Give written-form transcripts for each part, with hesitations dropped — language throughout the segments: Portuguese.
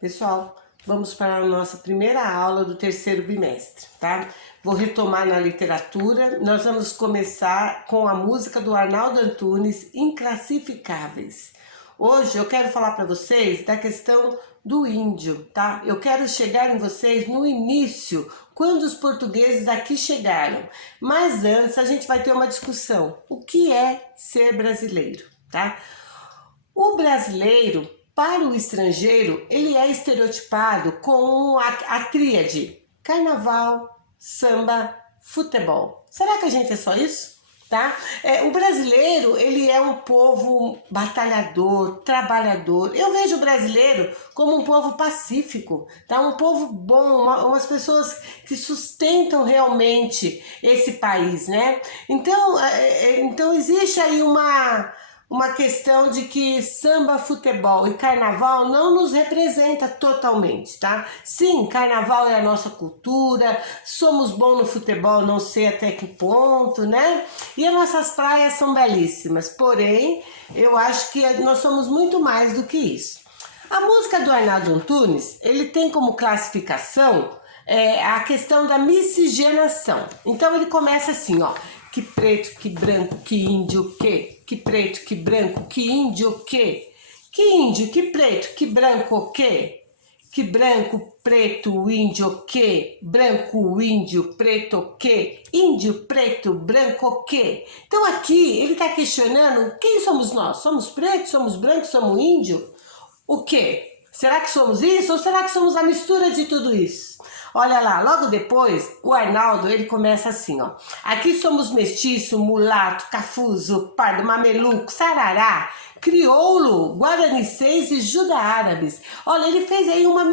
Pessoal, vamos para a nossa primeira aula do terceiro bimestre, tá? Vou retomar na literatura. Nós vamos começar com a música do Arnaldo Antunes, Inclassificáveis. Hoje eu quero falar para vocês da questão do índio, tá? Eu quero chegar em vocês no início, quando os portugueses aqui chegaram. Mas antes a gente vai ter uma discussão. O que é ser brasileiro, tá? O brasileiro, para o estrangeiro, ele é estereotipado com a tríade carnaval, samba, futebol. Será que a gente é só isso? Tá? O brasileiro, ele é um povo batalhador, trabalhador. Eu vejo o brasileiro como um povo pacífico, tá? Um povo bom, umas pessoas que sustentam realmente esse país, né? Então existe aí uma questão de que samba, futebol e carnaval não nos representa totalmente, tá? Sim, carnaval é a nossa cultura, somos bons no futebol, não sei até que ponto, né? E as nossas praias são belíssimas, porém, eu acho que nós somos muito mais do que isso. A música do Arnaldo Antunes, ele tem como classificação a questão da miscigenação. Então ele começa assim, ó. Que preto, que branco, que índio, o quê? Que preto, que branco, que índio, o quê? Que índio, que preto, que branco, o quê? Que branco, preto, índio, o quê? Branco, índio, preto, o quê? Índio, preto, branco, o quê? Então aqui ele está questionando quem somos nós? Somos pretos, somos brancos, somos índio? O quê? Será que somos isso ou será que somos a mistura de tudo isso? Olha lá, logo depois, o Arnaldo, ele começa assim, ó. Aqui somos mestiço, mulato, cafuso, pardo, mameluco, sarará, crioulo, guaranicês e juda-árabes. Olha, ele fez aí uma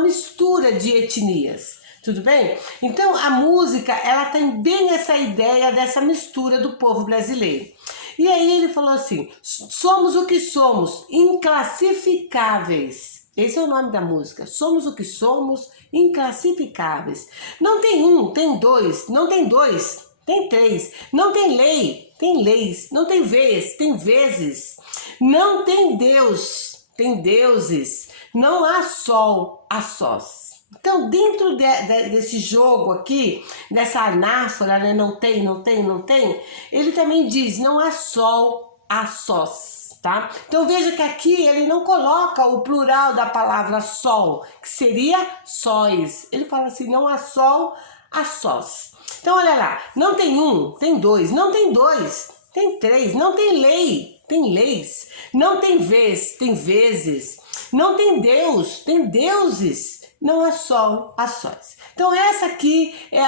mistura de etnias. Tudo bem? Então, a música, ela tem bem essa ideia dessa mistura do povo brasileiro. E aí ele falou assim, somos o que somos, inclassificáveis. Esse é o nome da música. Somos o que somos, inclassificáveis. Não tem um, tem dois. Não tem dois, tem três. Não tem lei, tem leis. Não tem vez, tem vezes. Não tem Deus, tem deuses. Não há sol, há sós. Então, dentro desse jogo aqui, dessa anáfora, né? Não tem, não tem, não tem. Ele também diz, não há sol, há sós. Tá? Então veja que aqui ele não coloca o plural da palavra sol, que seria sóis. Ele fala assim, não há sol, há sós. Então olha lá, não tem um, tem dois, não tem dois, tem três, não tem lei, tem leis, não tem vez, tem vezes, não tem Deus, tem deuses, não há sol, há sóis. Então essa aqui é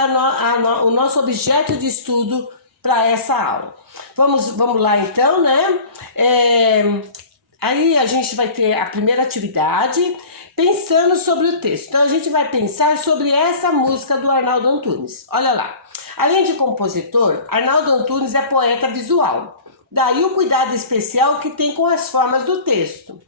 o nosso objeto de estudo para essa aula. Vamos lá então, né? Aí a gente vai ter a primeira atividade, pensando sobre o texto. Então a gente vai pensar sobre essa música do Arnaldo Antunes. Olha lá. Além de compositor, Arnaldo Antunes é poeta visual. Daí o cuidado especial que tem com as formas do texto.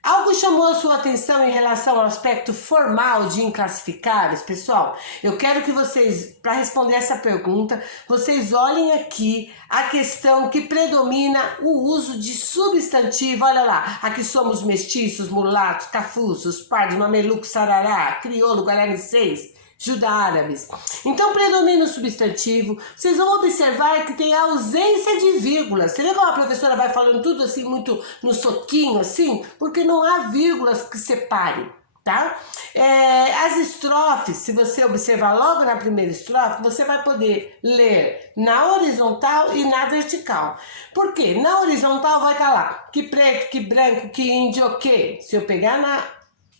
Algo chamou a sua atenção em relação ao aspecto formal de inclassificáveis? Pessoal, eu quero que vocês, para responder essa pergunta, vocês olhem aqui a questão que predomina o uso de substantivo. Olha lá, aqui somos mestiços, mulatos, cafusos, pardos, mamelucos, sarará, crioulo, guaranicês, juda-árabes. Então predomina o substantivo. Vocês vão observar que tem a ausência de vírgulas. Você vê como a professora vai falando tudo assim, muito no soquinho, assim? Porque não há vírgulas que separem, tá? As estrofes, se você observar logo na primeira estrofe, você vai poder ler na horizontal e na vertical. Por quê? Na horizontal vai estar lá, que preto, que branco, que índio, o quê? Se eu pegar na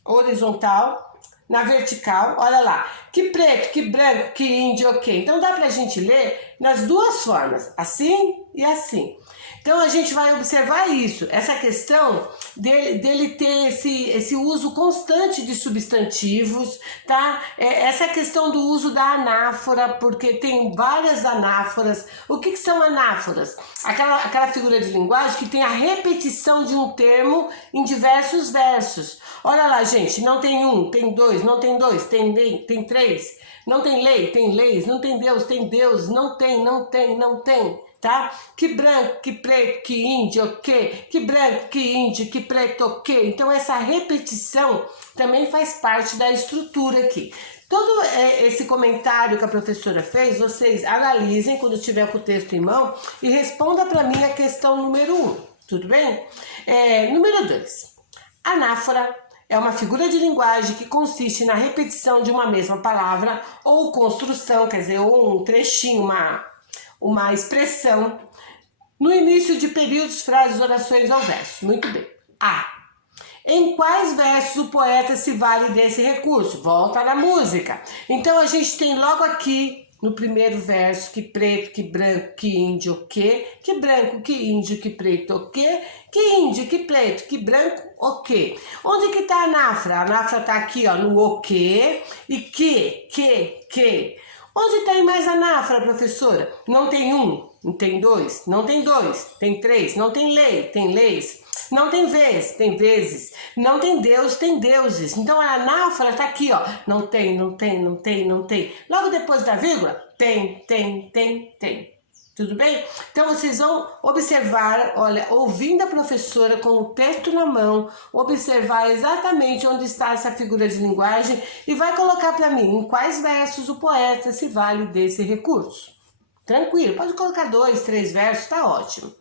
horizontal, na vertical, olha lá, que preto, que branco, que índio, ok. Então dá pra gente ler nas duas formas, assim e assim. Então a gente vai observar isso, essa questão dele ter esse uso constante de substantivos, tá? Essa questão do uso da anáfora, porque tem várias anáforas. O que são anáforas? Aquela figura de linguagem que tem a repetição de um termo em diversos versos. Olha lá, gente, não tem um, tem dois, não tem dois, tem três. Não tem lei, tem leis, não tem Deus, tem Deus, não tem, não tem, não tem. tá? Que branco, que preto, que índio, que branco, que índio, que preto, Então essa repetição também faz parte da estrutura aqui. Todo esse comentário que a professora fez, vocês analisem quando tiver com o texto em mão e responda para mim a questão número 1, tudo bem? Número 2. Anáfora é uma figura de linguagem que consiste na repetição de uma mesma palavra ou construção, quer dizer, ou um trechinho, uma expressão, no início de períodos, frases, orações ou versos. Muito bem. A. Em quais versos o poeta se vale desse recurso? Volta na música. Então a gente tem logo aqui no primeiro verso que preto, que branco, que índio, que branco, que índio, que preto, que índio, que preto, que branco, Onde que tá a anáfora? A anáfora tá aqui, ó, no o que e que. Onde tem mais anáfora, professora? Não tem um, não tem dois, não tem dois, tem três, não tem lei, tem leis. Não tem vez, tem vezes. Não tem Deus, tem deuses. Então a anáfora tá aqui, ó. Não tem. Logo depois da vírgula, tem. Tudo bem? Então vocês vão observar, olha, ouvindo a professora com o texto na mão, observar exatamente onde está essa figura de linguagem e vai colocar para mim em quais versos o poeta se vale desse recurso. Tranquilo, pode colocar 2, 3 versos, tá ótimo.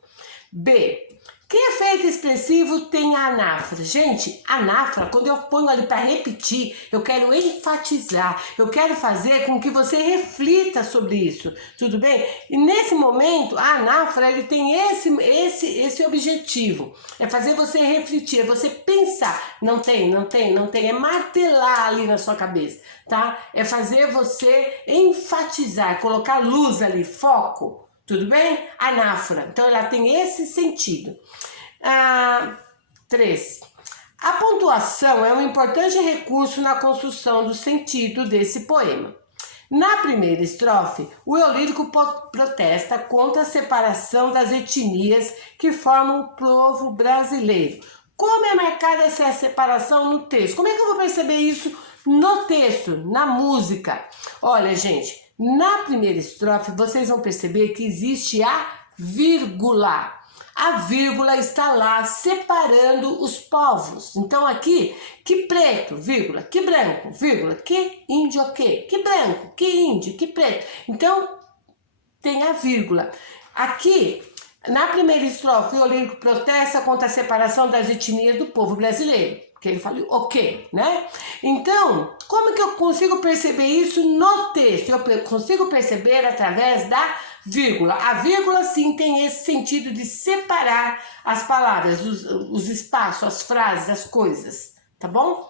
B. Que efeito expressivo tem a anáfora? Gente, anáfora, quando eu ponho ali para repetir, eu quero enfatizar, eu quero fazer com que você reflita sobre isso, tudo bem? E nesse momento, a anáfora, ele tem esse objetivo, é fazer você refletir, é você pensar, não tem, é martelar ali na sua cabeça, tá? É fazer você enfatizar, colocar luz ali, foco. Tudo bem? Anáfora. Então, ela tem esse sentido. 3. A pontuação é um importante recurso na construção do sentido desse poema. Na primeira estrofe, o eu lírico protesta contra a separação das etnias que formam o povo brasileiro. Como é marcada essa separação no texto? Como é que eu vou perceber isso no texto, na música? Olha, gente, na primeira estrofe, vocês vão perceber que existe a vírgula. A vírgula está lá separando os povos. Então aqui, que preto, vírgula, que branco, vírgula, que índio, que branco, que índio, que preto. Então tem a vírgula. Aqui, na primeira estrofe, o lírico protesta contra a separação das etnias do povo brasileiro. Que ele fala né? Então, como que eu consigo perceber isso no texto? Eu consigo perceber através da vírgula. A vírgula, sim, tem esse sentido de separar as palavras, os espaços, as frases, as coisas, tá bom?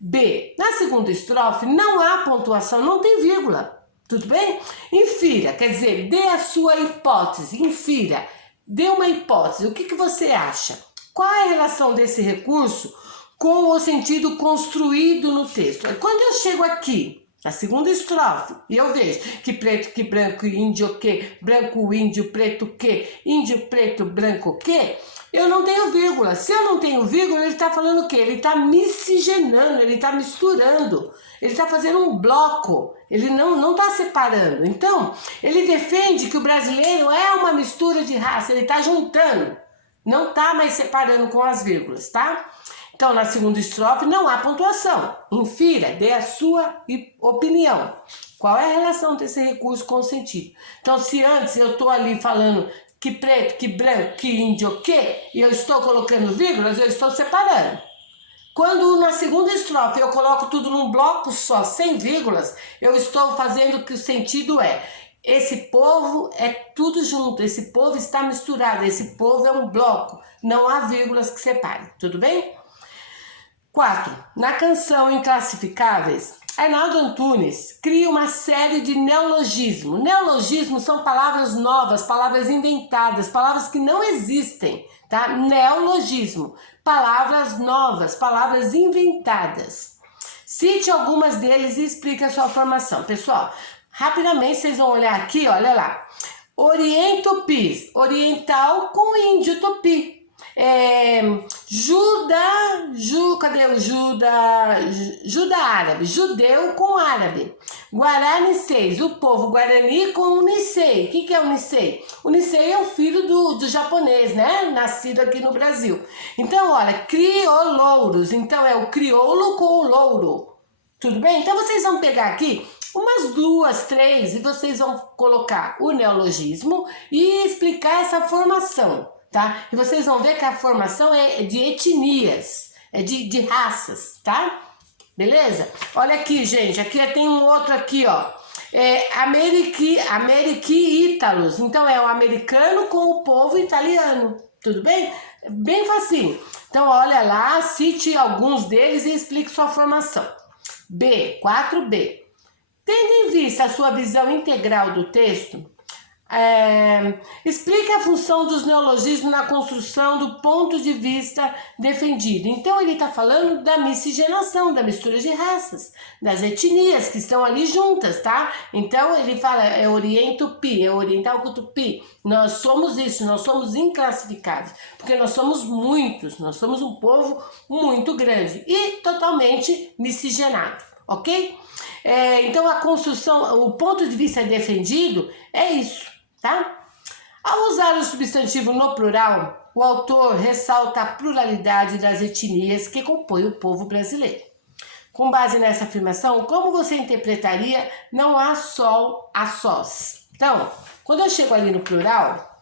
B. Na segunda estrofe, não há pontuação, não tem vírgula, tudo bem? Infira, quer dizer, dê a sua hipótese, infira, dê uma hipótese, o que você acha? Qual é a relação desse recurso com o sentido construído no texto? Quando eu chego aqui, na segunda estrofe, e eu vejo que preto, que branco, índio, que branco, índio, preto, que índio, preto, branco, que eu não tenho vírgula. Se eu não tenho vírgula, ele está falando o quê? Ele está miscigenando, ele está misturando, ele está fazendo um bloco, ele não está separando. Então, ele defende que o brasileiro é uma mistura de raça, ele está juntando, não está mais separando com as vírgulas, tá? Então, na segunda estrofe, não há pontuação. Infira, dê a sua opinião. Qual é a relação desse recurso com o sentido? Então, se antes eu estou ali falando que preto, que branco, que índio, e eu estou colocando vírgulas, eu estou separando. Quando na segunda estrofe eu coloco tudo num bloco só, sem vírgulas, eu estou fazendo que o sentido esse povo é tudo junto, esse povo está misturado, esse povo é um bloco, não há vírgulas que separem, tudo bem? 4. Na canção Inclassificáveis, Arnaldo Antunes cria uma série de neologismos. Neologismos são palavras novas, palavras inventadas, palavras que não existem, tá? Neologismo, palavras novas, palavras inventadas. Cite algumas deles e explique a sua formação. Pessoal, rapidamente vocês vão olhar aqui, olha lá. Orientopis, oriental com índio tupi. Cadê o Juda árabe? Judeu com árabe. Guaranicês, o povo Guarani com o Nicei. O que é o Nicei? O Nicei é o filho do japonês, né? Nascido aqui no Brasil. Então, olha, criolouros. Então, é o crioulo com o louro. Tudo bem? Então, vocês vão pegar aqui umas 2, 3 e vocês vão colocar o neologismo e explicar essa formação, tá? E vocês vão ver que a formação é de etnias, é de raças, tá? Beleza? Olha aqui, gente, aqui tem um outro aqui, ó. Americi-ítalos. Então é o americano com o povo italiano. Tudo bem? Bem facinho. Então olha lá, cite alguns deles e explique sua formação. B, 4B. Tendo em vista a sua visão integral do texto, explique a função dos neologismos na construção do ponto de vista defendido. Então ele está falando da miscigenação, da mistura de raças, das etnias que estão ali juntas, tá? Então ele fala, é Oriento-Tupi, é Oriental com Tupi. Nós somos isso, nós somos inclassificáveis, porque nós somos muitos, nós somos um povo muito grande e totalmente miscigenado, ok? Então a construção, o ponto de vista defendido é isso. Tá? Ao usar o substantivo no plural, o autor ressalta a pluralidade das etnias que compõem o povo brasileiro. Com base nessa afirmação, como você interpretaria não há sol, há sós? Então, quando eu chego ali no plural,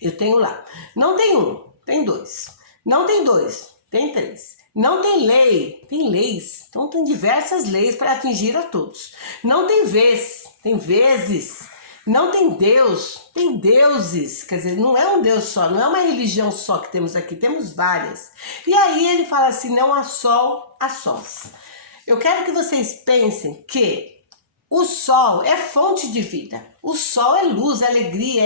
eu tenho lá, não tem um, tem dois. Não tem dois, tem três. Não tem lei, tem leis. Então tem diversas leis para atingir a todos. Não tem vez, tem vezes. Não tem Deus, tem deuses, quer dizer, não é um Deus só, não é uma religião só que temos aqui, temos várias. E aí ele fala assim, não há sol, há sós. Eu quero que vocês pensem que o sol é fonte de vida, o sol é luz, é alegria,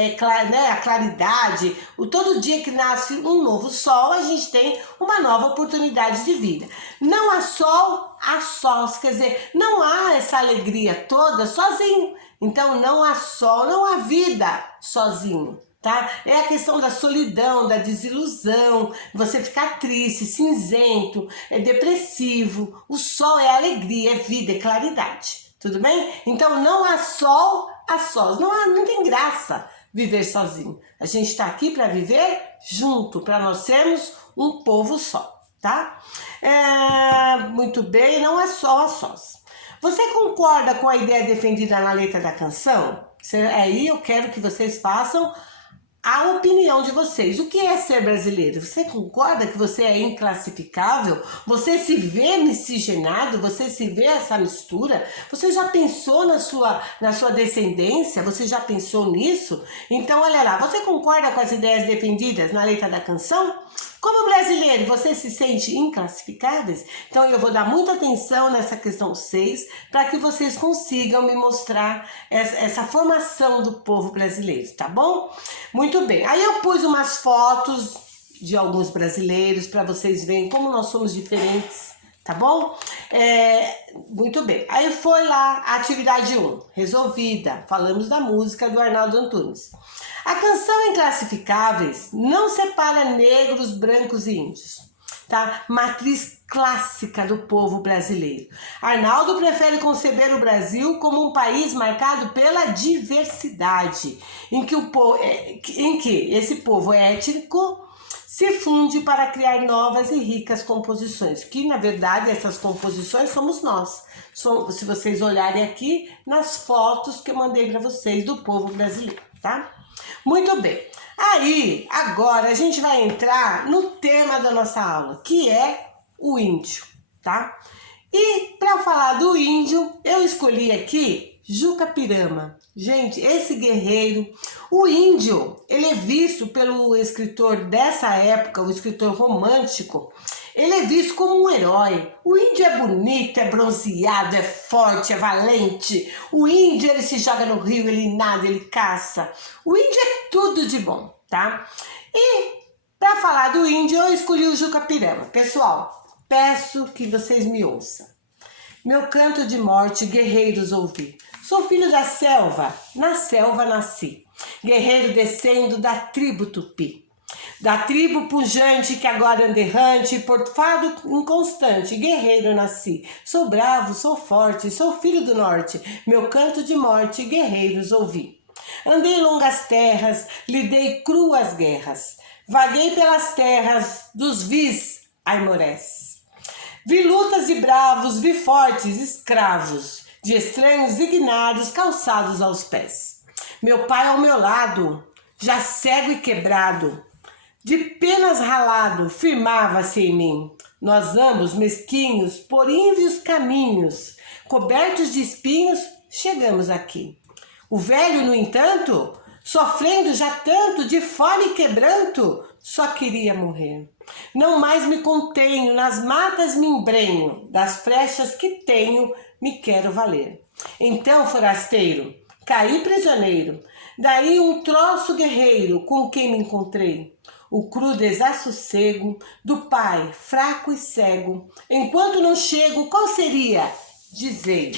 né, a claridade. Todo dia que nasce um novo sol, a gente tem uma nova oportunidade de vida. Não há sol, há sós, quer dizer, não há essa alegria toda sozinho. Então não há sol, não há vida sozinho, tá? É a questão da solidão, da desilusão, você ficar triste, cinzento, depressivo. O sol é alegria, é vida, é claridade. Tudo bem? Então não há sol, há sós. Não tem graça viver sozinho. A gente está aqui para viver junto, para nós sermos um povo só, tá? Muito bem, não é sol, há sós. Você concorda com a ideia defendida na letra da canção? Aí eu quero que vocês façam a opinião de vocês. O que é ser brasileiro? Você concorda que você é inclassificável? Você se vê miscigenado? Você se vê essa mistura? Você já pensou na sua descendência? Você já pensou nisso? Então, olha lá, você concorda com as ideias defendidas na letra da canção? Como brasileiro, você se sente inclassificáveis? Então eu vou dar muita atenção nessa questão 6 para que vocês consigam me mostrar essa formação do povo brasileiro, tá bom? Muito bem, aí eu pus umas fotos de alguns brasileiros para vocês verem como nós somos diferentes, tá bom? Muito bem, aí foi lá a atividade 1, resolvida, falamos da música do Arnaldo Antunes. A canção Inclassificáveis não separa negros, brancos e índios, tá? Matriz clássica do povo brasileiro. Arnaldo prefere conceber o Brasil como um país marcado pela diversidade, em que esse povo étnico se funde para criar novas e ricas composições, que na verdade essas composições somos nós. Se vocês olharem aqui nas fotos que eu mandei para vocês do povo brasileiro, tá? Muito bem, aí agora a gente vai entrar no tema da nossa aula, que é o índio, tá? E para falar do índio, eu escolhi aqui Juca Pirama. Gente, esse guerreiro, o índio, ele é visto pelo escritor dessa época, o escritor romântico, ele é visto como um herói. O índio é bonito, é bronzeado, é forte, é valente. O índio, ele se joga no rio, ele nada, ele caça. O índio é tudo de bom, tá? E para falar do índio, eu escolhi o Juca Pirama. Pessoal, peço que vocês me ouçam. Meu canto de morte, guerreiros ouvi. Sou filho da selva, na selva nasci. Guerreiro descendo da tribo Tupi. Da tribo pujante que agora anda errante, portado inconstante, guerreiro nasci. Sou bravo, sou forte, sou filho do norte, meu canto de morte, guerreiros ouvi. Andei longas terras, lidei cruas guerras, vaguei pelas terras dos vis aimorés. Vi lutas de bravos, vi fortes escravos, de estranhos ignados calçados aos pés. Meu pai ao meu lado, já cego e quebrado, de penas ralado, firmava-se em mim. Nós ambos, mesquinhos, por ínvios caminhos, cobertos de espinhos, chegamos aqui. O velho, no entanto, sofrendo já tanto, de fome e quebranto, só queria morrer. Não mais me contenho, nas matas me embrenho, das flechas que tenho me quero valer. Então, forasteiro, caí prisioneiro, daí um troço guerreiro com quem me encontrei. O cru desassossego do pai, fraco e cego. Enquanto não chego, qual seria? Dizei.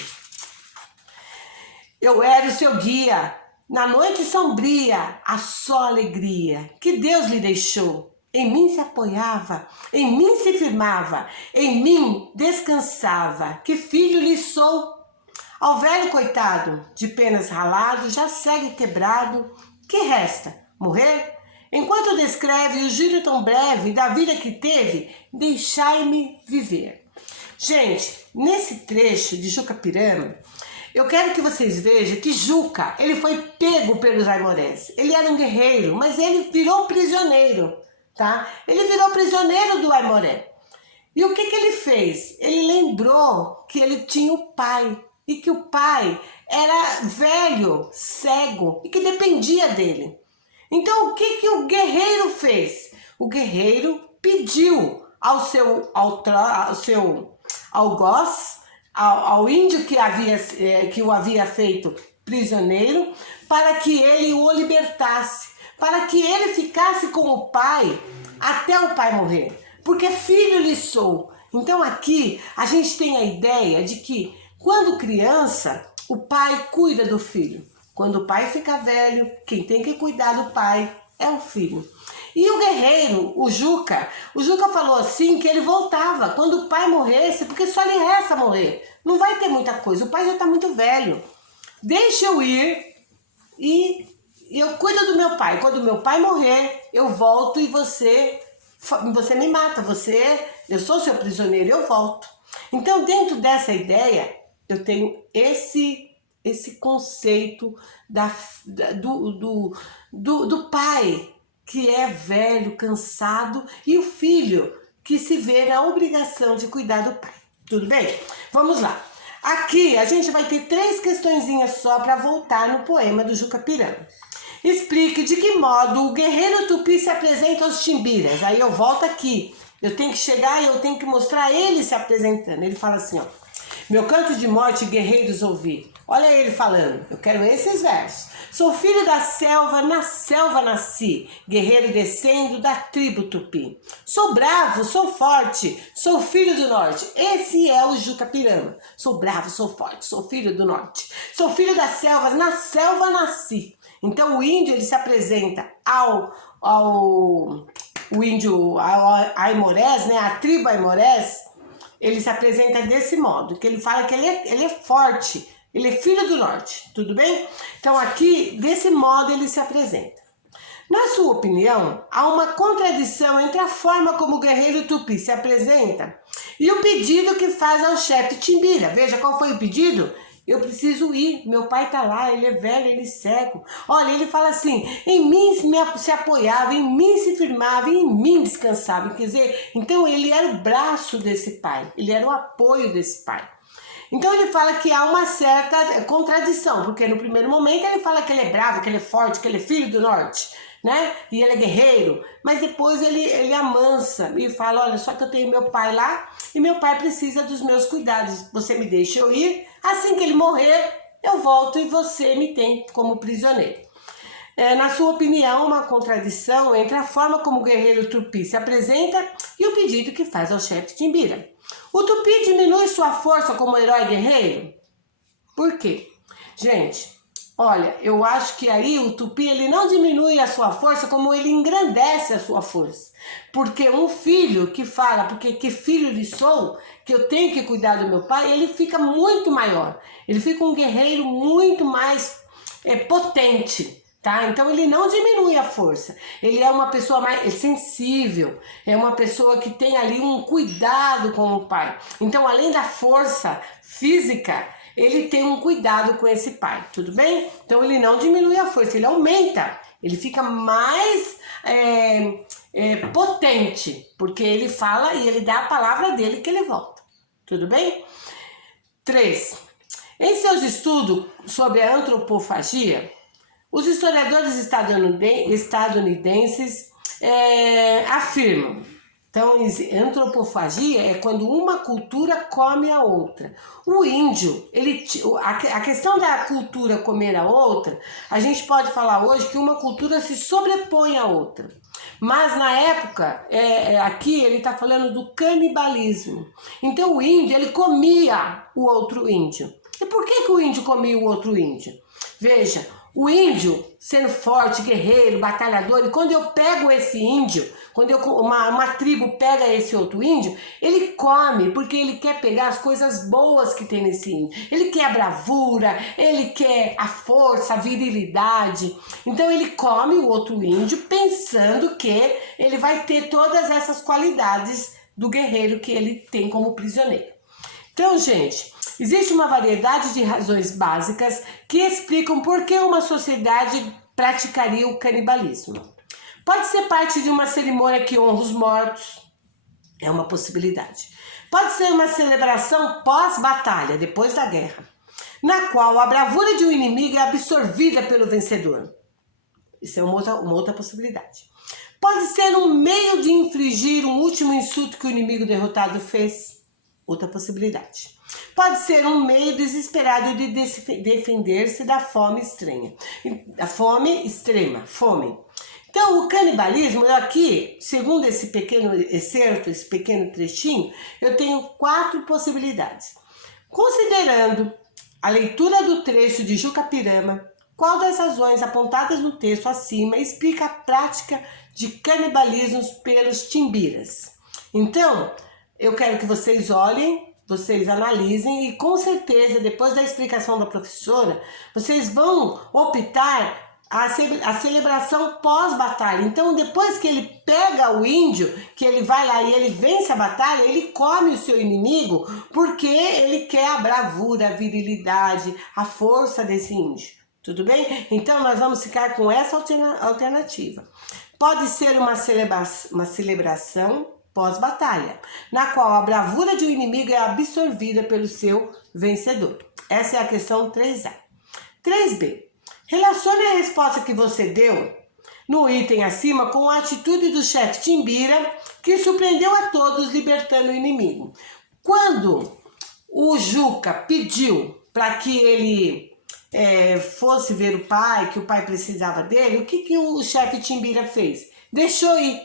Eu era o seu guia, na noite sombria, a só alegria que Deus lhe deixou. Em mim se apoiava, em mim se firmava, em mim descansava, que filho lhe sou. Ao velho coitado, de penas ralado, já segue quebrado, que resta? Morrer? Enquanto descreve o giro tão breve da vida que teve, deixai-me viver. Gente, nesse trecho de Juca Pirama, eu quero que vocês vejam que Juca, ele foi pego pelos aimorés. Ele era um guerreiro, mas ele virou prisioneiro, tá? Ele virou prisioneiro do aimoré. E o que ele fez? Ele lembrou que ele tinha o pai e que o pai era velho, cego e que dependia dele. Então, o que o guerreiro fez? O guerreiro pediu ao seu algoz, ao índio que o havia feito prisioneiro, para que ele o libertasse, para que ele ficasse com o pai até o pai morrer, porque filho lhe sou. Então aqui a gente tem a ideia de que quando criança, o pai cuida do filho. Quando o pai fica velho, quem tem que cuidar do pai é o filho. E o guerreiro, o Juca falou assim que ele voltava quando o pai morresse, porque só lhe resta morrer. Não vai ter muita coisa, o pai já está muito velho. Deixa eu ir e eu cuido do meu pai. Quando o meu pai morrer, eu volto e você me mata. Eu sou seu prisioneiro, eu volto. Então, dentro dessa ideia, eu tenho esse conceito do pai que é velho, cansado, e o filho que se vê na obrigação de cuidar do pai. Tudo bem? Vamos lá. Aqui a gente vai ter 3 questõezinhas só para voltar no poema do Juca Pirama. Explique de que modo o guerreiro tupi se apresenta aos timbiras. Aí eu volto aqui. Eu tenho que chegar e eu tenho que mostrar ele se apresentando. Ele fala assim, ó. Meu canto de morte, guerreiros ouvi. Olha ele falando. Eu quero esses versos. Sou filho da selva, na selva nasci, guerreiro descendo da tribo tupi. Sou bravo, sou forte, sou filho do norte. Esse é o Juca Pirama. Sou bravo, sou forte, sou filho do norte. Sou filho das selvas, na selva nasci. Então o índio ele se apresenta ao aimorés, né, a tribo aimorés, ele se apresenta desse modo, que ele fala que ele é forte, ele é filho do norte, tudo bem? Então aqui, desse modo ele se apresenta. Na sua opinião, há uma contradição entre a forma como o guerreiro tupi se apresenta e o pedido que faz ao chefe Timbira. Veja qual foi o pedido? Eu preciso ir, meu pai tá lá, ele é velho, ele é cego. Olha, ele fala assim, em mim se apoiava, em mim se firmava, em mim descansava. Quer dizer, então ele era o braço desse pai, ele era o apoio desse pai. Então ele fala que há uma certa contradição, porque no primeiro momento ele fala que ele é bravo, que ele é forte, que ele é filho do norte, né? E ele é guerreiro, mas depois ele amansa e fala, olha, só que eu tenho meu pai lá e meu pai precisa dos meus cuidados. Você me deixa eu ir, assim que ele morrer, eu volto e você me tem como prisioneiro. Na sua opinião, uma contradição entre a forma como o guerreiro tupi se apresenta e o pedido que faz ao chefe Timbira. O tupi diminui sua força como herói guerreiro? Por quê? Gente, Olha, eu acho que aí o tupi ele não diminui a sua força, como ele engrandece a sua força. Porque um filho que fala, porque que filho lhe sou, que eu tenho que cuidar do meu pai, ele fica muito maior. Ele fica um guerreiro muito mais potente. Tá? Então ele não diminui a força, ele é uma pessoa mais sensível, é uma pessoa que tem ali um cuidado com o pai. Então, além da força física, ele tem um cuidado com esse pai, tudo bem? Então ele não diminui a força, ele aumenta, ele fica mais potente, porque ele fala e ele dá a palavra dele que ele volta, tudo bem? 3. Em seus estudos sobre a antropofagia, os historiadores estadunidenses afirmam, então, antropofagia é quando uma cultura come a outra. O índio, a questão da cultura comer a outra, a gente pode falar hoje que uma cultura se sobrepõe à outra. Mas na época, aqui ele está falando do canibalismo. Então o índio, ele comia o outro índio. E por que o índio comia o outro índio? Veja, o índio, sendo forte, guerreiro, batalhador, e quando eu pego esse índio, quando uma tribo pega esse outro índio, ele come, porque ele quer pegar as coisas boas que tem nesse índio. Ele quer a bravura, ele quer a força, a virilidade. Então ele come o outro índio pensando que ele vai ter todas essas qualidades do guerreiro que ele tem como prisioneiro. Então, gente, existe uma variedade de razões básicas que explicam por que uma sociedade praticaria o canibalismo. Pode ser parte de uma cerimônia que honra os mortos, é uma possibilidade. Pode ser uma celebração pós-batalha, depois da guerra, na qual a bravura de um inimigo é absorvida pelo vencedor. Isso é uma outra possibilidade. Pode ser um meio de infligir um último insulto que o inimigo derrotado fez. Outra possibilidade. Pode ser um meio desesperado de defender-se da fome estranha. Da fome extrema, fome. Então, o canibalismo, aqui, segundo esse pequeno excerto, esse pequeno trechinho, eu tenho 4 possibilidades. Considerando a leitura do trecho de Jucapirama, qual das razões apontadas no texto acima explica a prática de canibalismo pelos timbiras? Então, eu quero que vocês olhem, vocês analisem e com certeza, depois da explicação da professora, vocês vão optar a celebração pós-batalha. Então, depois que ele pega o índio, que ele vai lá e ele vence a batalha, ele come o seu inimigo porque ele quer a bravura, a virilidade, a força desse índio. Tudo bem? Então, nós vamos ficar com essa alternativa. Pode ser uma celebração pós-batalha, na qual a bravura de um inimigo é absorvida pelo seu vencedor. Essa é a questão 3A. 3B. Relacione a resposta que você deu no item acima com a atitude do chefe Timbira, que surpreendeu a todos libertando o inimigo. Quando o Juca pediu para que ele fosse ver o pai, que o pai precisava dele, o que o chefe Timbira fez? Deixou ir.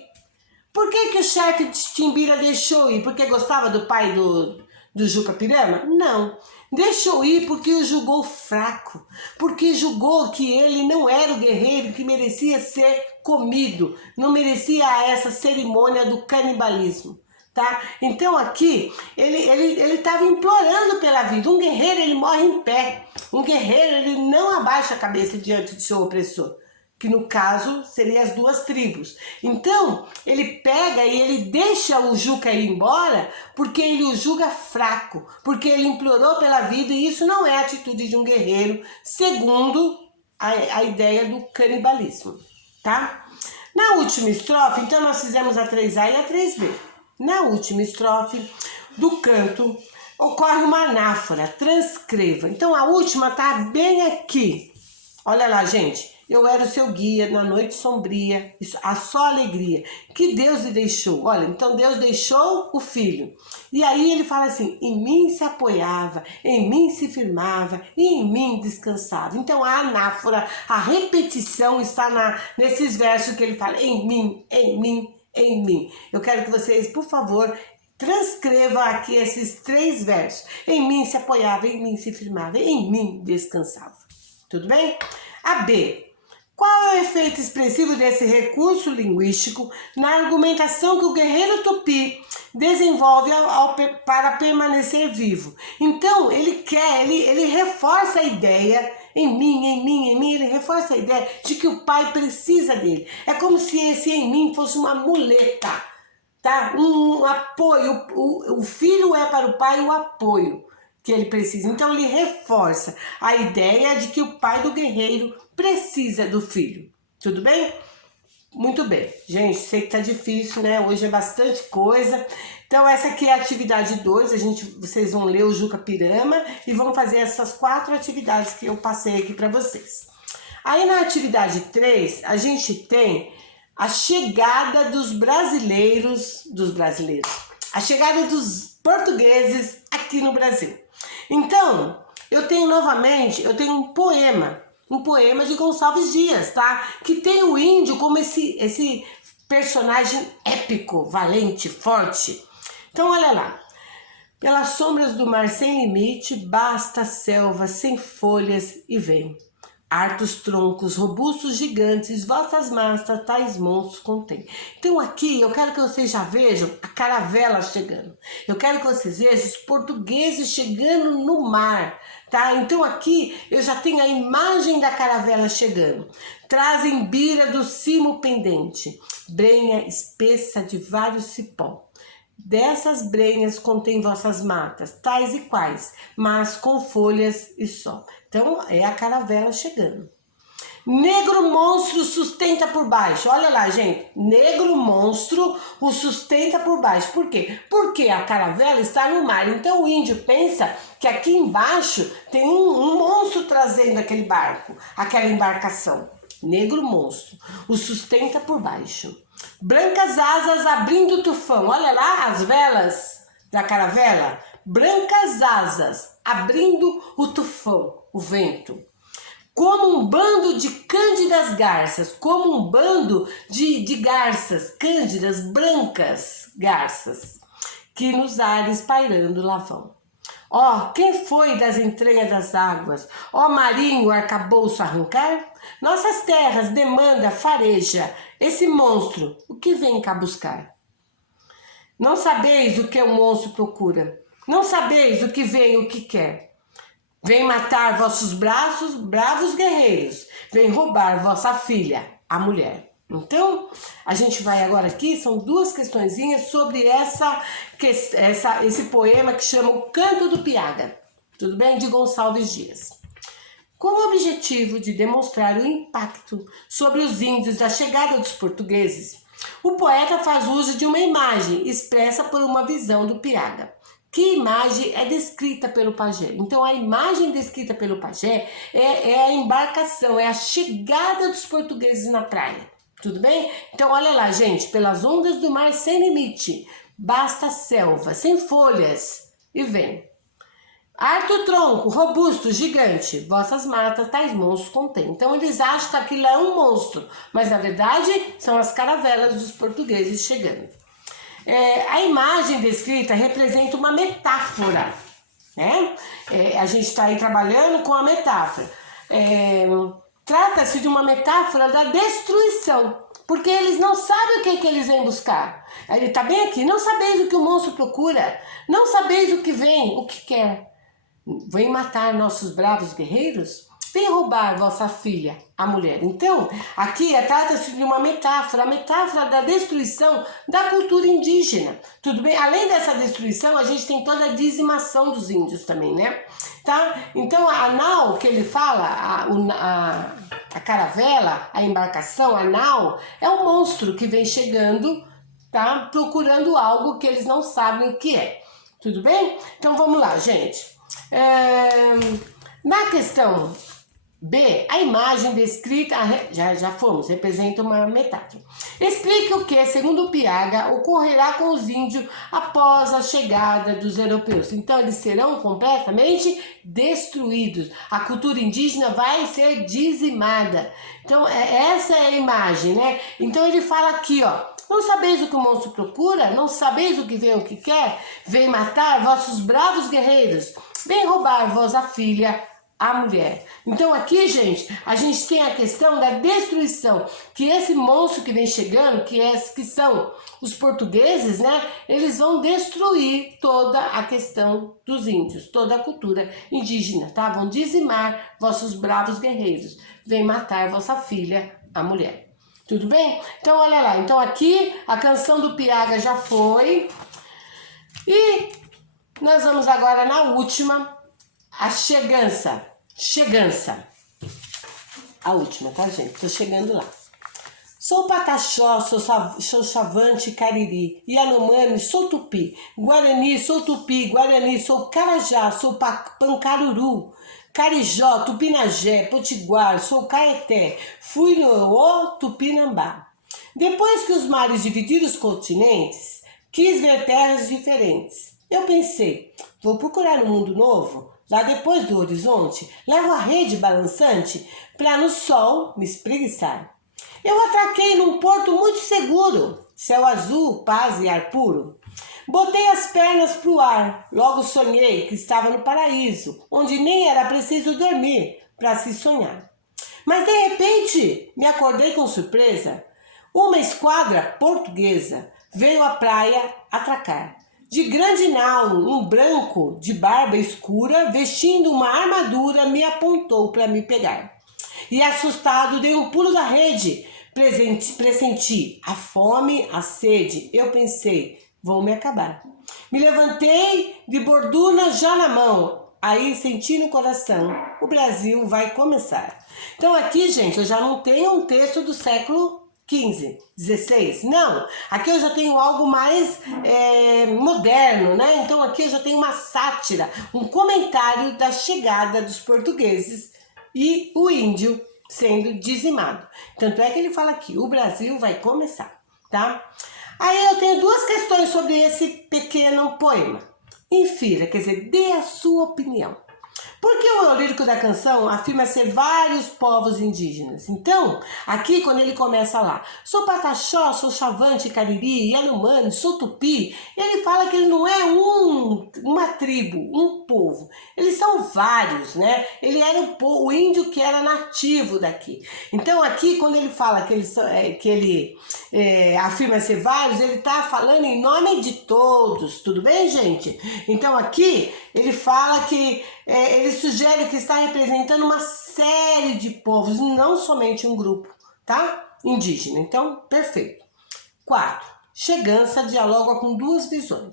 Por que o chefe Timbira deixou ir? Porque gostava do pai do Jucapirama? Não. Deixou ir porque o julgou fraco. Porque julgou que ele não era o guerreiro que merecia ser comido. Não merecia essa cerimônia do canibalismo. Tá? Então aqui, ele estava implorando pela vida. Um guerreiro, ele morre em pé. Um guerreiro, ele não abaixa a cabeça diante do seu opressor. Que no caso seria as 2 tribos. Então, ele pega e ele deixa o Juca ir embora porque ele o julga fraco, porque ele implorou pela vida e isso não é a atitude de um guerreiro, segundo a ideia do canibalismo, tá? Na última estrofe, então nós fizemos a 3A e a 3B. Na última estrofe do canto ocorre uma anáfora, transcreva. Então a última tá bem aqui. Olha lá, gente. Eu era o seu guia na noite sombria, a só alegria que Deus lhe deixou. Olha, então Deus deixou o filho. E aí ele fala assim, em mim se apoiava, em mim se firmava e em mim descansava. Então a anáfora, a repetição está nesses versos que ele fala, em mim, em mim, em mim. Eu quero que vocês, por favor, transcrevam aqui esses 3 versos. Em mim se apoiava, em mim se firmava, em mim descansava. tudo bem? A B. Qual é o efeito expressivo desse recurso linguístico na argumentação que o guerreiro tupi desenvolve para permanecer vivo? Então, ele reforça a ideia, em mim, ele reforça a ideia de que o pai precisa dele. É como se esse em mim fosse uma muleta, tá? Um apoio, o filho é para o pai o apoio que ele precisa. Então ele reforça a ideia de que o pai do guerreiro precisa do filho. Tudo bem? Muito bem. Gente, sei que tá difícil, né? Hoje é bastante coisa. Então essa aqui é a atividade 2. Vocês vão ler o Juca Pirama e vão fazer essas 4 atividades que eu passei aqui para vocês. Aí na atividade 3, a gente tem a chegada dos brasileiros, a chegada dos portugueses aqui no Brasil. Então, eu tenho um poema de Gonçalves Dias, tá? Que tem o índio como esse personagem épico, valente, forte. Então, olha lá. Pelas sombras do mar sem limite, basta a selva sem folhas e vem. Hartos troncos, robustos gigantes, vossas mastas tais monstros contêm. Então aqui eu quero que vocês já vejam a caravela chegando. Eu quero que vocês vejam os portugueses chegando no mar, tá? Então aqui eu já tenho a imagem da caravela chegando. Trazem bira do cimo pendente, brenha espessa de vários cipó. Dessas brenhas contém vossas matas, tais e quais, mas com folhas e só. Então, é a caravela chegando. Negro monstro sustenta por baixo. Olha lá, gente. Negro monstro o sustenta por baixo. Por quê? Porque a caravela está no mar. Então, o índio pensa que aqui embaixo tem um monstro trazendo aquele barco, aquela embarcação. Negro monstro o sustenta por baixo. Brancas asas abrindo o tufão. Olha lá as velas da caravela. Brancas asas abrindo o tufão, o vento. Como um bando de cândidas garças, como um bando de garças, cândidas, brancas garças, que nos ares pairando lá vão. Ó, quem foi das entranhas das águas? Ó, marinho, arcabouço arrancar? Nossas terras demanda, fareja, esse monstro, o que vem cá buscar? Não sabeis o que o monstro procura, não sabeis o que vem, o que quer. Vem matar vossos bravos guerreiros, vem roubar vossa filha, a mulher. Então, a gente vai agora aqui, são 2 questõezinhas sobre esse poema que chama O Canto do Piaga, tudo bem? De Gonçalves Dias. Com o objetivo de demonstrar o impacto sobre os índios da chegada dos portugueses, o poeta faz uso de uma imagem expressa por uma visão do Piaga. Que imagem é descrita pelo pajé? Então, a imagem descrita pelo pajé é a embarcação, é a chegada dos portugueses na praia. Tudo bem? Então, olha lá, gente. Pelas ondas do mar sem limite, basta a selva, sem folhas, e vem. Harto tronco, robusto, gigante, vossas matas tais monstros contêm. Então, eles acham que aquilo é um monstro, mas, na verdade, são as caravelas dos portugueses chegando. A imagem descrita representa uma metáfora, né? A gente está aí trabalhando com a metáfora. Trata-se de uma metáfora da destruição, porque eles não sabem o que eles vêm buscar. Ele está bem aqui, não sabeis o que o monstro procura, não sabeis o que vem, o que quer. Vem matar nossos bravos guerreiros? Vem roubar vossa filha, a mulher. Então, aqui trata-se de uma metáfora, a metáfora da destruição da cultura indígena. Tudo bem? Além dessa destruição, a gente tem toda a dizimação dos índios também, né? Tá? Então, a nau que ele fala, a caravela, a embarcação, a nau, é um monstro que vem chegando, tá? Procurando algo que eles não sabem o que é. Tudo bem? Então, vamos lá, gente. Na questão B, a imagem descrita, já fomos, representa uma metáfora. Explique o que, segundo o Piaga, ocorrerá com os índios após a chegada dos europeus. Então, eles serão completamente destruídos. A cultura indígena vai ser dizimada. Então, essa é a imagem, né? Então, ele fala aqui, ó. Não sabeis o que o monstro procura? Não sabeis o que vem, o que quer? Vem matar vossos bravos guerreiros. Vem roubar vossa filha, a mulher. Então aqui, gente, a gente tem a questão da destruição, que esse monstro que vem chegando, que são os portugueses, né? Eles vão destruir toda a questão dos índios, toda a cultura indígena, tá? Vão dizimar vossos bravos guerreiros, vem matar vossa filha, a mulher. Tudo bem? Então olha lá, então aqui a canção do Piaga já foi, e nós vamos agora na última, a Chegança. Chegança. A última, tá, gente? Tô chegando lá. Sou Pataxó, sou Chavante, Cariri, Yanomami, sou Tupi, Guarani, sou Tupi, Guarani, sou Carajá, sou Pancaruru, Carijó, Tupinagé, Potiguar, sou Caeté, fui no Tupinambá. Depois que os mares dividiram os continentes, quis ver terras diferentes. Eu pensei, vou procurar um mundo novo, lá depois do horizonte, levo a rede balançante para no sol me espreguiçar. Eu atraquei num porto muito seguro, céu azul, paz e ar puro. Botei as pernas pro ar, logo sonhei que estava no paraíso, onde nem era preciso dormir para se sonhar. Mas de repente me acordei com surpresa. Uma esquadra portuguesa veio à praia atracar. De grande nau, um branco de barba escura, vestindo uma armadura, me apontou para me pegar. E assustado, dei um pulo da rede, pressenti a fome, a sede. Eu pensei, vão me acabar. Me levantei de borduna já na mão. Aí senti no coração, o Brasil vai começar. Então aqui, gente, eu já não tenho um texto do século XV, XVI, não. Aqui eu já tenho algo mais moderno, né? Então aqui eu já tenho uma sátira, um comentário da chegada dos portugueses e o índio sendo dizimado. Tanto é que ele fala aqui, o Brasil vai começar, tá? Aí eu tenho duas questões sobre esse pequeno poema. Infira, quer dizer, dê a sua opinião. Porque o eu lírico da canção afirma ser vários povos indígenas. Então, aqui quando ele começa lá, sou Pataxó, sou Chavante, Cariri, Yanomami, sou Tupi, ele fala que ele não é uma tribo, um povo. Eles são vários, né? Ele era o índio que era nativo daqui. Então, aqui quando ele fala que ele afirma ser vários, ele está falando em nome de todos, tudo bem, gente? Então, aqui ele fala que ele sugere que está representando uma série de povos, não somente um grupo, tá? Indígena. Então, perfeito. 4. Chegança dialoga com duas visões.